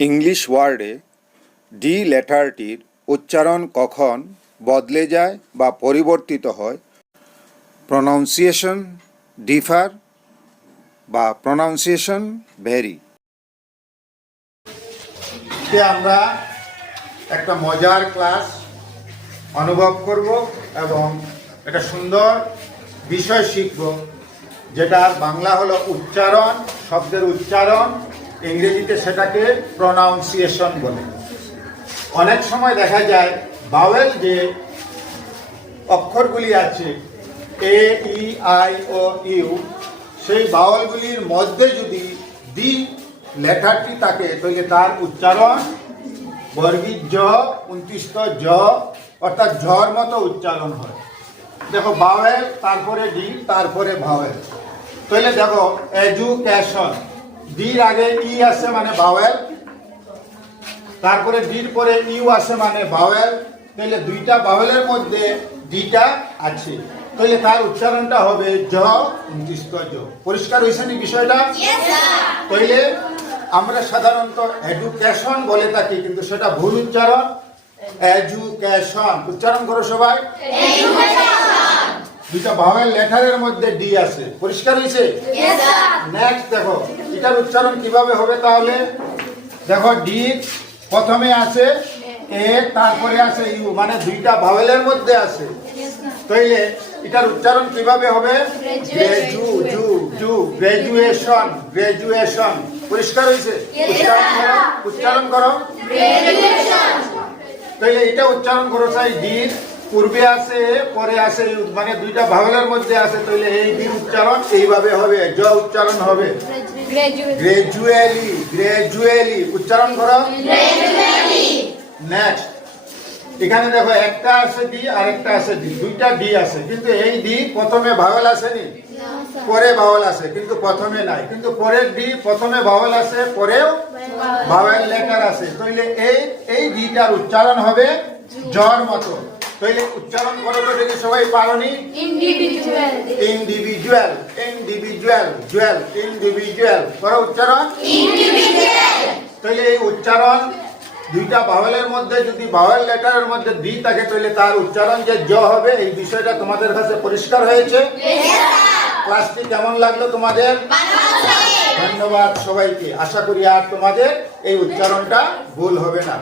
English ওয়ার্ডে D লেটারটির উচ্চারণ কখন বদলে যায় বা পরিবর্তিত হয় প্রনাউন্সিয়েশন ডিফার বা প্রনাউন্সিয়েশন ভেরি আমরা একটা মজার ক্লাস অনুভব করব এবং একটা সুন্দর বিষয় শিখব, যেটা বাংলা হলো উচ্চারণ, শব্দের উচ্চারণ ইংরেজিতে সেটাকে প্রনাউন্সিয়েশন বলে। অনেক সময় দেখা যায়, বাওয়েল যে অক্ষরগুলি আছে, এ, ই, আই, ও, ইউ, সেই বাওয়ালগুলির মধ্যে যদি দি লেটারটি থাকে, তাহলে তার উচ্চারণ বর্গীর জ উনত্রিশত জ, অর্থাৎ ঝর মতো উচ্চারণ হয়। দেখো, বাওয়েল, তারপরে ডি তারপরে ভাওয়েল তাহলে দেখো এডুকেশন ডির আগে ই আছে মানে বাওয়েল তারপরে ডির পরে ইউ আছে মানে বাওয়েল তাহলে দুইটা বাওয়েলের মধ্যে ডিটা আছে। তাহলে তার উচ্চারণটা হবে জ উনত্রিশত জ পরিষ্কার হয়েছে নি বিষয়টা? তাহলে আমরা সাধারণত এডুকেশন বলে থাকি কিন্তু সেটা ভুল উচ্চারণ। এডুকেশন উচ্চারণ করো সবাই। দুইটা ভাওয়েল লেটারের মধ্যে ডি আছে। পরিষ্কার হয়েছে? নেক্সট দেখো। এটার উচ্চারণ কীভাবে হবে তাহলে? দেখো ডি প্রথমে আছে এ তারপরে আছে ইউ মানে দুইটা ভাওয়েলের মধ্যে আছে। তাইলে এটার উচ্চারণ কীভাবে হবে? গ্রেজু জু জু গ্রাজুয়েশন গ্রাজুয়েশন পরিষ্কার হয়েছে? উচ্চারণ করো উচ্চারণ করো। তাইলে এটা উচ্চারণ করো চাই ডির পূর্বে আছে পরে আছে মানে দুইটা ভাওয়েলের মধ্যে আছে। তাইলে এই ডি উচ্চারণ এইভাবে হবে জ উচ্চারণ হবে। গ্রাজুয়ালি গ্রাজুয়ালি উচ্চারণ করো। নেক্সট এখানে দেখো একটা আছে ডি আর একটা আছে ডি দুইটা ডি আছে। কিন্তু এই ডি প্রথমে ভাওয়েল আসেনি? পরে ভাওয়েল আছে কিন্তু প্রথমে নাই। কিন্তু পরের ডি প্রথমে ভাওয়েল আছে পরেও ভাওয়েল লেটার আছে তাইলে এই এই ডিটার উচ্চারণ হবে জ্বর মতো। তাইলে উচ্চারণ করো তো দেখি সবাই পারনি Individual. ইন্ডিভিজুয়াল ইন্ডিভিজুয়াল জুয়েল ইন্ডিভিজুয়াল করো উচ্চারণ। তাহলে এই উচ্চারণ দুইটা বাওয়েলের মধ্যে যদি বাওয়েল লেটারের মধ্যে ডি থাকে তাহলে তার উচ্চারণ যে জ হবে এই বিষয়টা তোমাদের কাছে পরিষ্কার হয়েছে? ক্লাসটি কেমন লাগল তোমাদের? ধন্যবাদ সবাইকে। আশা করি আর তোমাদের এই উচ্চারণটা ভুল হবে না।